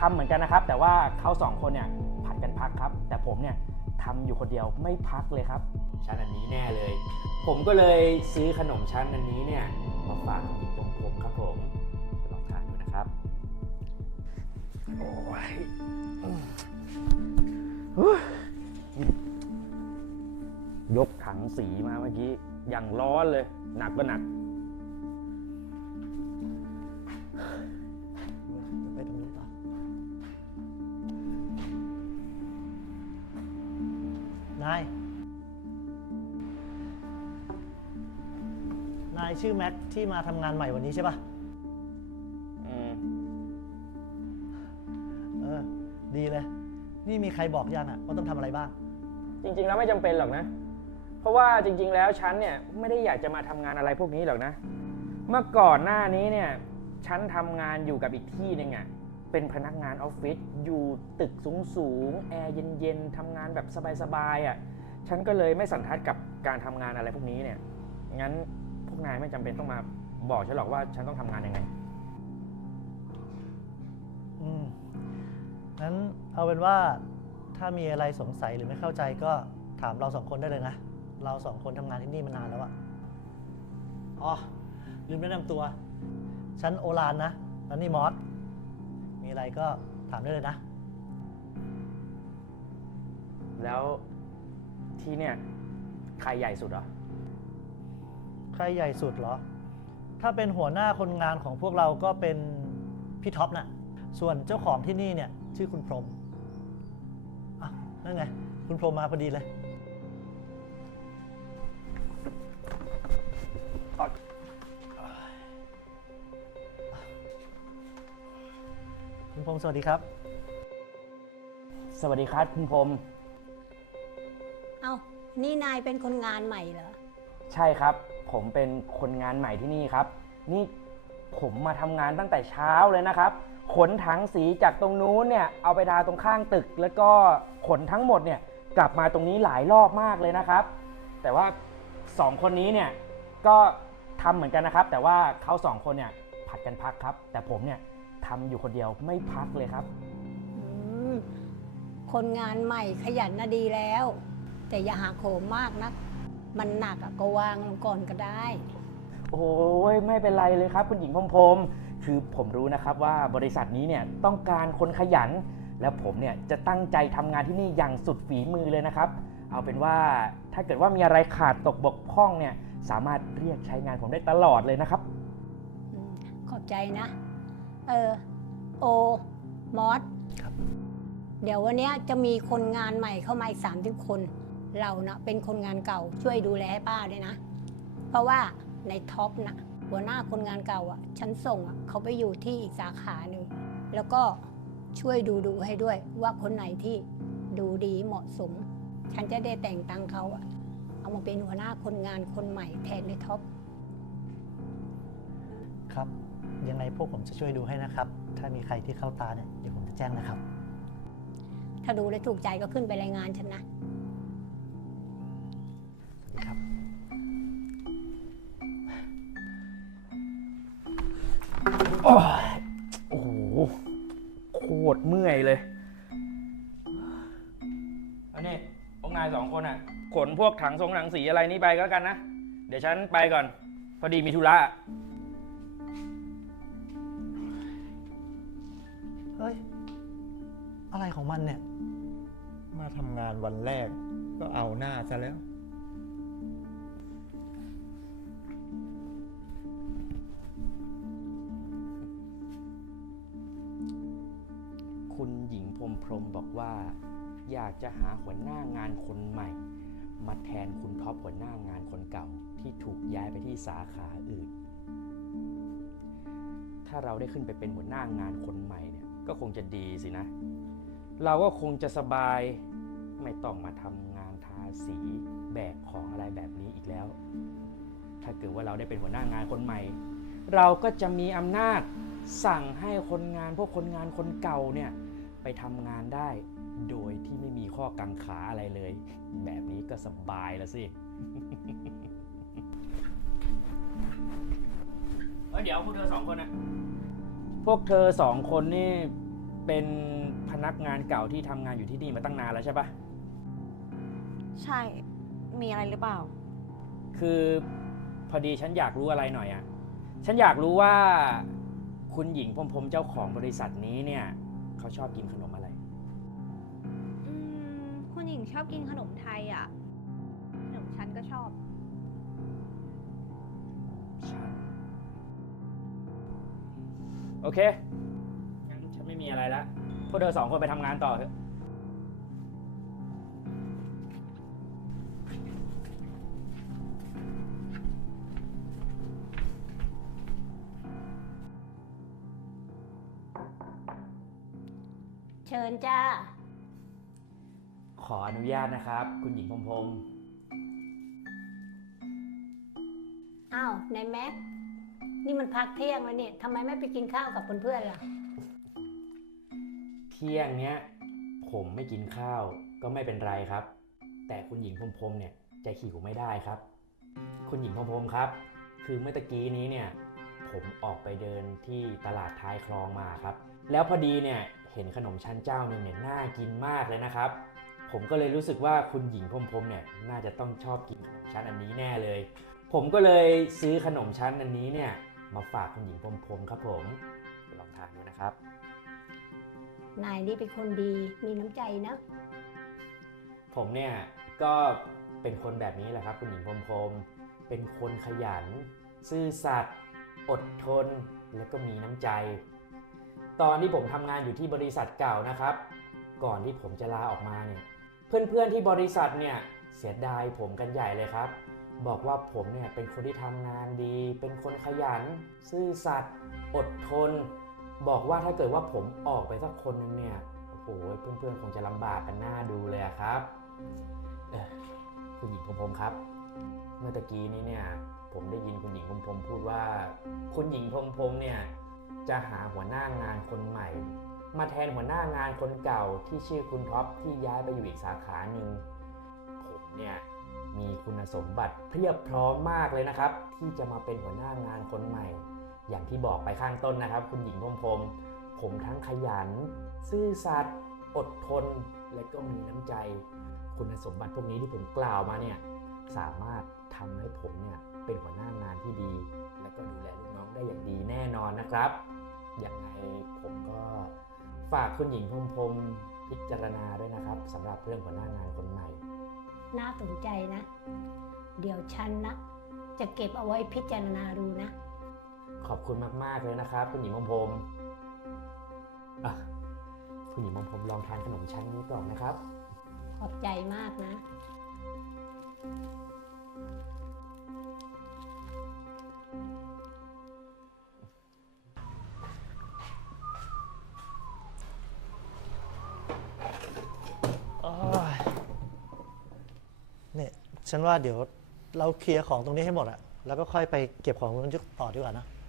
ทำเหมือนกันนะครับ แต่ว่าเขาสองคนเนี่ยผัดกันพักครับ แต่ผมเนี่ยทำอยู่คนเดียวไม่พักเลยครับ ชั้นอันนี้แน่เลย ผมก็เลยซื้อขนมชั้นอันนี้เนี่ยมาฝากอีกตรงผมครับผมลองทานดูนะครับ โอ้ยอืมอุ๊ยยกถังสีมาเมื่อกี้ อย่างร้อนเลย หนักก็หนัก นาย นายชื่อแม็กที่มาทำงานใหม่วันนี้ใช่ปะอืมเออ ดีเลย นี่มีใครบอกยังอะว่าต้องทำอะไรบ้าง จริง ๆ แล้วไม่จำเป็นหรอกนะ เพราะว่าจริง ๆ แล้วฉันเนี่ยไม่ได้อยากจะมาทำงานอะไรพวกนี้หรอกนะ เมื่อก่อนหน้านี้เนี่ย ฉันทำงานอยู่กับอีกที่หนึ่งอะ เป็นพนักงานออฟฟิศอยู่ตึกสูงๆแอร์เย็นๆทำงานแบบสบายๆอะฉันก็เลยไม่สันทัดกับการทำงานอะไรพวกนี้เนี่ยงั้นพวกนายไม่จำเป็นต้องมาบอกฉันหรอกว่าฉันต้องทำงานยังไงอืมงั้นเอาเป็นว่าถ้ามีอะไรสงสัยหรือไม่เข้าใจก็ถามเราสองคนได้เลยนะ เราสองคนทำงานที่นี่มานานแล้วอะอ๋อลืมแนะนำตัว ฉันโอลานนะ แล้วนี่มอส มีอะไรก็ถามได้เลยนะ แล้วที่เนี่ยใครใหญ่สุดเหรอ ใครใหญ่สุดเหรอ ถ้าเป็นหัวหน้าคนงานของพวกเราก็เป็นพี่ท็อปนะส่วนเจ้าของที่นี่เนี่ยชื่อคุณพรหมอะนั่นไง คุณพรหมมาพอดีเลย คุณพรหมสวัสดีครับ สวัสดีครับคุณพรหมเอ้านี่นายเป็นคนงานใหม่เหรอ ใช่ครับ ผมเป็นคนงานใหม่ที่นี่ครับ นี่ผมมาทำงานตั้งแต่เช้าเลยนะครับ ขนถังสีจากตรงนู้นเนี่ยเอาไปทาตรงข้างตึก แล้วก็ขนทั้งหมดเนี่ยกลับมาตรงนี้หลายรอบมากเลยนะครับ แต่ว่าสองคนนี้เนี่ยก็ทำเหมือนกันนะครับ แต่ว่าเขาสองคนเนี่ยผัดกันพักครับ แต่ผมเนี่ย ทำอยู่คนเดียวไม่พักเลยครับอืมคนงานใหม่ขยันนะดีแล้ว แต่อย่าหาโขมมากนะมันหนักอะก็วางลงก่อนก็ได้ โอ้ยไม่เป็นไรเลยครับ คุณหญิงพรหมพรหมคือผมรู้นะครับว่าบริษัทนี้เนี่ยต้องการคนขยัน และผมเนี่ยจะตั้งใจทำงานที่นี่อย่างสุดฝีมือเลยนะครับ เอาเป็นว่าถ้าเกิดว่ามีอะไรขาดตกบกพร่องเนี่ยสามารถเรียกใช้งานผมได้ตลอดเลยนะครับอืมขอบใจนะ เออโอ มอสครับ เดี๋ยววันเนี้ยจะมีคนงานใหม่เข้ามาอีกสามสิบคน เรานะเป็นคนงานเก่าช่วยดูแลให้ป้าด้วยนะ เพราะว่าในท็อปนะหัวหน้าคนงานเก่าอะฉันส่งอะเขาไปอยู่ที่อีกสาขาหนึ่งแล้วก็ช่วยดูดูให้ด้วยว่าคนไหนที่ดูดีเหมาะสม ฉันจะได้แต่งตั้งเขาอะเอามาเป็นหัวหน้าคนงานคนใหม่แทนในท็อปครับ ยังไงพวกผมจะช่วยดูให้นะครับ ถ้ามีใครที่เข้าตาเนี่ยเดี๋ยวผมจะแจ้งนะครับ ถ้าดูแล้วถูกใจก็ขึ้นไปรายงานฉันนะสวัสดีครับ โอ้ยโอ้โห โคตรเมื่อยเลยอันนี้พวกนายสองคนอะ ขนพวกถังทรงถังสีอะไรนี่ไปก็แล้วกันนะ เดี๋ยวฉันไปก่อน พอดีมีธุระ ของมันเนี่ย มาทำงานวันแรก ก็เอาหน้าซะแล้ว คุณหญิงพรมพรมบอกว่า อยากจะหาหัวหน้างานคนใหม่ มาแทนคุณท็อปหัวหน้างานคนเก่าที่ถูกย้ายไปที่สาขาอื่น ถ้าเราได้ขึ้นไปเป็นหัวหน้างานคนใหม่เนี่ย ก็คงจะดีสินะ เราก็คงจะสบายไม่ต้องมาทำงานทาสีแบกของอะไรแบบนี้อีกแล้ว ถ้าเกิดว่าเราได้เป็นหัวหน้างานคนใหม่ เราก็จะมีอำนาจสั่งให้คนงานพวกคนงานคนเก่าเนี่ยไปทำงานได้โดยที่ไม่มีข้อกังขาอะไรเลย แบบนี้ก็สบายแล้วสิเดี๋ยวพวกเธอสองคนนะพวกเธอสองคนนี่ เป็นพนักงานเก่าที่ทำงานอยู่ที่นี่มาตั้งนานแล้วใช่ปะใช่ มีอะไรหรือเปล่า คือพอดีฉันอยากรู้อะไรหน่อยอะ่ะ ฉันอยากรู้ว่า คุณหญิงพรหมพรหมเจ้าของบริษัทนี้เนี่ย เขาชอบกินขนมอะไร อืม คุณหญิงชอบกินขนมไทยอะ ขนมฉันก็ชอบ ฉัน โอเคงั้นฉันไม่มี อะไรแล้วพวกเธอสองคนไปทำงานต่อเถอะ เชิญจ้า ขออนุญาตนะครับ คุณหญิงพรหมพรหมอ้าวในายแม็ก นี่มันพักเที่ยงแล้วเนี่ยทำไมไม่ไปกินข้าวกับเพื่อนๆล่ะเที่ยงเนี้ยผมไม่กินข้าวก็ไม่เป็นไรครับ แต่คุณหญิงพรมพรมเนี่ยจะหิวไม่ได้ครับ คุณหญิงพรมพรมครับ คือเมื่อตะกี้นี้เนี่ยผมออกไปเดินที่ตลาดท้ายคลองมาครับ แล้วพอดีเนี่ยเห็นขนมชั้นเจ้าหนึงเนี่ยน่ากินมากเลยนะครับ ผมก็เลยรู้สึกว่าคุณหญิงพรมพรมเนี่ยน่าจะต้องชอบกินขนมชั้นอันนี้แน่เลย ผมก็เลยซื้อขนมชั้นอันนี้เนี่ยมาฝากคุณหญิงพรมพรมครับผมลองทานดูนะครับ นายนี่เป็นคนดีมีน้ำใจนะ ผมเนี่ยก็เป็นคนแบบนี้แหละครับ คุณหญิงพรมพรมเป็นคนขยัน ซื่อสัตย์อดทนและก็มีน้ำใจ ตอนที่ผมทำงานอยู่ที่บริษัทเก่านะครับ ก่อนที่ผมจะลาออกมาเนี่ยเพื่อนๆที่บริษัทเนี่ยเสียดายผมกันใหญ่เลยครับ บอกว่าผมเนี่ยเป็นคนที่ทำงานดี เป็นคนขยัน ซื่อสัตย์อดทน บอกว่าถ้าเกิดว่าผมออกไปสักคนนึงเนี่ยโอ้โหเพื่อนๆคงจะลำบากกันหน้าดูเลยอะครับเอ่อคุณหญิงพรหมครับ เมื่อตะกี้นี้เนี่ย ผมได้ยินคุณหญิงพรหมพ,พูดว่า คุณหญิงพรหมพเนี่ยจะหาหัวหน้างานคนใหม่ มาแทนหัวหน้างานคนเก่าที่ชื่อคุณท็อปที่ย้ายไปอยู่อีกสาขาหนึ่งผมเนี่ยมีคุณสมบัติเพียบพร้อมมากเลยนะครับ ที่จะมาเป็นหัวหน้างานคนใหม่ อย่างที่บอกไปข้างต้นนะครับ คุณหญิงพรมพรมผมทั้งขยัน ซื่อสัตย์อดทน และก็มีน้ำใจ คุณสมบัติพวกนี้ที่ผมกล่าวมาเนี่ยสามารถทำให้ผมเนี่ยเป็นหัวหน้างานที่ดี และก็ดูแลลูกน้องได้อย่างดีแน่นอนนะครับยังไงผมก็ฝากคุณหญิงพรมพรมพิจารณาด้วยนะครับสำหรับเรื่องหัวหน้างานคนใหม่ น่าสนใจนะ เดี๋ยวฉันนะ จะเก็บเอาไว้พิจารณาดูนะ ขอบคุณมาก ๆ เลยนะครับ คุณหญิงพรหมพรหมอะคุณหญิงพรหมพรหมลองทานขนมชั้นนี้ก่อนนะครับ ขอบใจมากนะโอ้ยเนี่ย ฉันว่าเดี๋ยวเราเคลียร์ของตรงนี้ให้หมดอะแล้วก็ค่อยไปเก็บของตรงนู้นต่อดีกว่านะอ้าว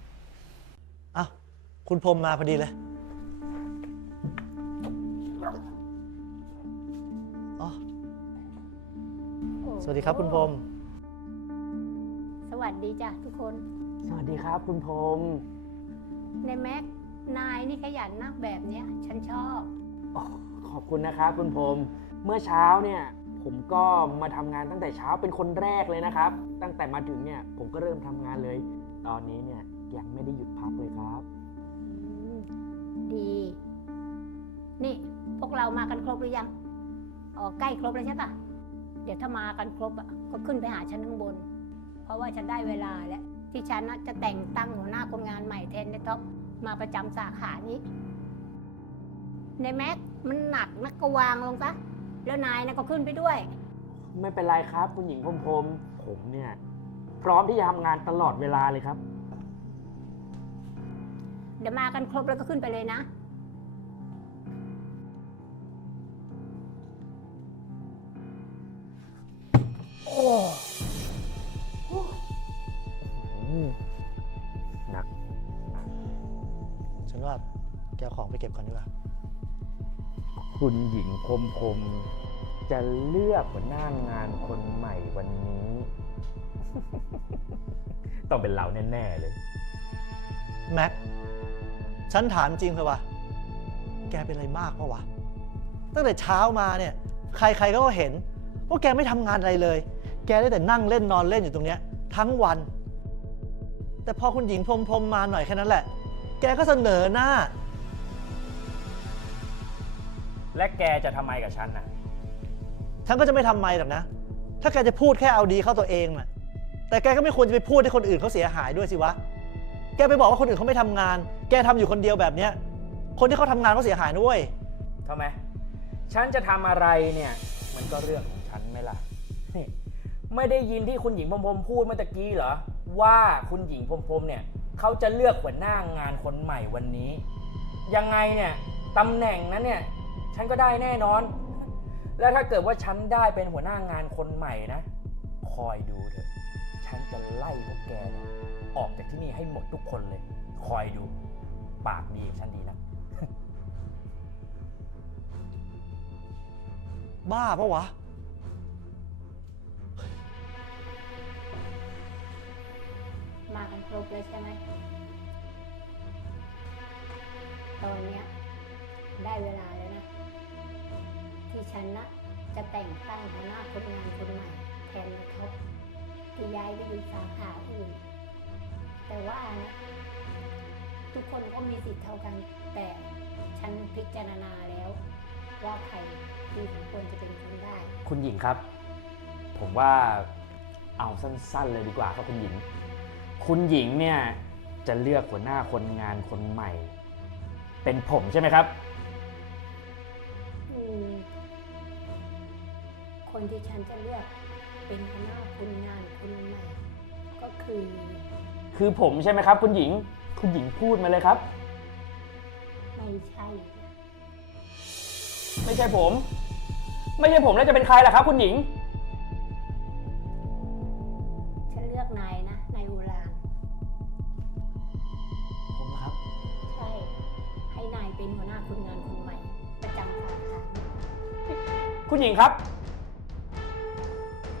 คุณพรหมมาพอดีเลย อ๋อ สวัสดีครับคุณพรหมสวัสดีจ้ะทุกคน สวัสดีครับ คุณพรหมในแม็ก นายนี่ขยันนักแบบเนี้ย ฉันชอบ อ๋อขอบคุณนะครับคุณพรหมเมื่อเช้าเนี่ย ผมก็มาทำงานตั้งแต่เช้าเป็นคนแรกเลยนะครับ ตั้งแต่มาถึงเนี่ยผมก็เริ่มทำงานเลย ตอนนี้เนี่ยยังไม่ได้หยุดพักเลยครับอืม ดีนี่พวกเรามากันครบหรือยัง อ๋อใกล้ครบแล้วใช่ปะเดี๋ยวถ้ามากันครบอะก็ขึ้นไปหาฉันข้างบน เพราะว่าฉันได้เวลาแล้ว ที่ฉันน่ะจะแต่งตั้งหัวหน้าคนงานใหม่แทนในท็อปมาประจำสาขานี้ ในแม็กมันหนักนักก็วางลงซะแล้วนายนะก็ขึ้นไปด้วย ไม่เป็นไรครับ คุณหญิงพรมพรมผมเนี่ย พร้อมที่จะทำงานตลอดเวลาเลยครับ เดี๋ยวมากันครบแล้วก็ขึ้นไปเลยนะอืมหนัก ฉันว่าแกเอาของไปเก็บก่อนดีกว่า คุณหญิงพรหมพรหมจะเลือกหัวหน้างานคนใหม่วันนี้ ต้องเป็นเราแน่ ๆ เลย แม็ก ฉันถามจริงเถอะวะ แกเป็นอะไรมากปะวะ ตั้งแต่เช้ามาเนี่ย ใครๆก็เห็นว่าแกไม่ทำงานอะไรเลย แกได้แต่นั่งเล่นนอนเล่นอยู่ตรงเนี้ยทั้งวัน แต่พอคุณหญิงพรมพรมมาหน่อยแค่นั้นแหละ แกก็เสนอหน้า และแกจะทำไมกับฉันน่ะ ฉันก็จะไม่ทำไมหรอกนะ ถ้าแกจะพูดแค่เอาดีเข้าตัวเองน่ะ แต่แกก็ไม่ควรจะไปพูดให้คนอื่นเขาเสียหายด้วยสิวะ แกไปบอกว่าคนอื่นเขาไม่ทำงาน แกทำอยู่คนเดียวแบบเนี้ย คนที่เขาทำงานเขาเสียหายนะเว้ย ทำไม ฉันจะทำอะไรเนี่ย มันก็เรื่องของฉันไหมล่ะนี่ไม่ได้ยินที่คุณหญิงพรมพรมพูดเมื่อตะกี้เหรอ ว่าคุณหญิงพรมพรมเนี่ยเขาจะเลือกหัวหน้างานคนใหม่วันนี้ ยังไงเนี่ยตำแหน่งนั้นเนี่ย ฉันก็ได้แน่นอน แล้วถ้าเกิดว่าฉันได้เป็นหัวหน้างานคนใหม่นะ คอยดูเถอะ ฉันจะไล่พวกแกเนี่ย ออกจากที่นี่ให้หมดทุกคนเลย คอยดู ปากดีกับฉันดีนะ บ้าปะวะ มากันครบเลยใช่ไหม ตอนเนี้ยได้เวลาแล้วนะ ที่ฉันนะจะแต่งตั้งหัวหน้าคนงานคนใหม่แทนนายท็อปที่ย้ายไปอยู่สาขาอื่น แต่ว่านะทุกคนก็มีสิทธิ์เท่ากัน แต่ฉันพิจารณาแล้ว ว่าใครที่สมควรจะเป็นคนได้ คุณหญิงครับ ผมว่าเอาสั้นๆเลยดีกว่าครับคุณหญิง คุณหญิงเนี่ยจะเลือกหัวหน้าคนงานคนใหม่ เป็นผมใช่ไหมครับ อืมคนที่ฉันจะเลือกเป็นหัวหน้าคนงานคนใหม่ ก็คือ คือผมใช่ไหมครับ คุณหญิง คุณหญิงพูดมาเลยครับ ไม่ใช่นะไม่ใช่ผม ไม่ใช่ผมแล้วจะเป็นใครล่ะครับ คุณหญิง ฉันเลือกนายนะ นายโอรานผมนะครับ ใช่ ให้นายเป็นหัวหน้าคนงานคนใหม่ ประจำสาขาคุณหญิงครับ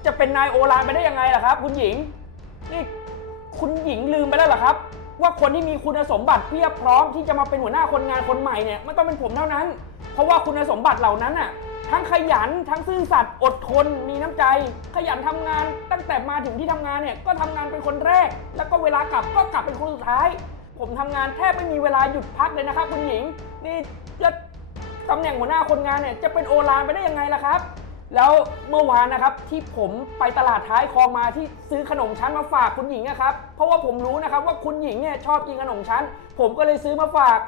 จะเป็นนายโอรานไปได้ยังไงล่ะครับ คุณหญิง นี่ คุณหญิงลืมไปแล้วเหรอครับ ว่าคนที่มีคุณสมบัติเพียบพร้อมที่จะมาเป็นหัวหน้าคนงานคนใหม่เนี่ยมันต้องเป็นผมเท่านั้น เพราะว่าคุณสมบัติเหล่านั้นน่ะทั้งขยันทั้งซื่อสัตย์อดทนมีน้ำใจ ขยันทำงานตั้งแต่มาถึงที่ทำงานเนี่ยก็ทำงานเป็นคนแรก แล้วก็เวลากลับก็กลับเป็นคนสุดท้าย ผมทำงานแทบไม่มีเวลาหยุดพักเลยนะครับ คุณหญิงนี่แล้วตำแหน่งหัวหน้าคนงานเนี่ยจะเป็นโอลานไปได้ยังไงล่ะครับ แล้วเมื่อวานนะครับที่ผมไปตลาดท้ายคลองมาที่ซื้อขนมชั้นมาฝากคุณหญิงนะครับเพราะว่าผมรู้นะครับว่าคุณหญิงเนี่ยชอบกินขนมชั้น ผมก็เลยซื้อมาฝาก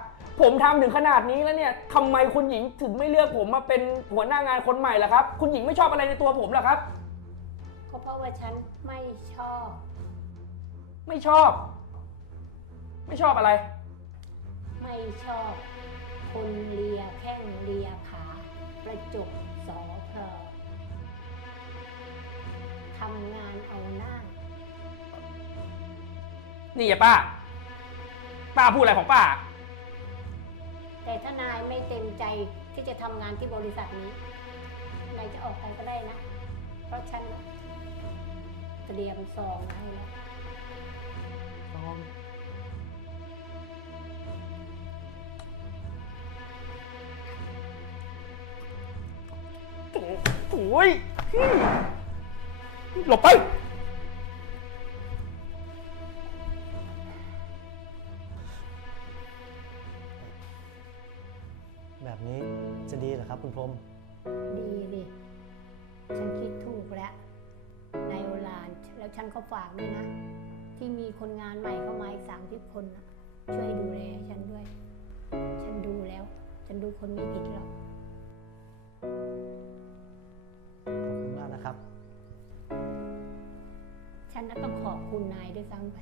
ผมทำถึงขนาดนี้แล้วเนี่ยทำไมคุณหญิงถึงไม่เลือกผมมาเป็นหัวหน้างานคนใหม่ล่ะครับ คุณหญิงไม่ชอบอะไรในตัวผมเหรอครับ ก็เพราะว่าฉันไม่ชอบ ไม่ชอบ ไม่ชอบอะไร ไม่ชอบ คนเลียแข้งเลียขา ประจบสอเพอทำงานเอาหน้า นี่อย่าป้า ป้าพูดอะไรของป้า แต่ถ้านายไม่เต็มใจที่จะทำงานที่บริษัทนี้ นายจะออกไปก็ได้นะ เพราะฉันน่ะเตรียมซองมาให้แล้วโอ้ย หลบไป แบบนี้จะดีเหรอครับคุณพรหมดีดิ ฉันคิดถูกแล้ว นายโอลาน แล้วฉันก็ฝากด้วยนะ ที่มีคนงานใหม่เข้ามาอีกสามสิบคนนะช่วยดูแลฉันด้วย ฉันดูแล้ว ฉันดูคนไม่ผิดหรอก ขอบคุณมากนะครับ ฉันน่ะต้องขอบคุณนายด้วยซ้ำไป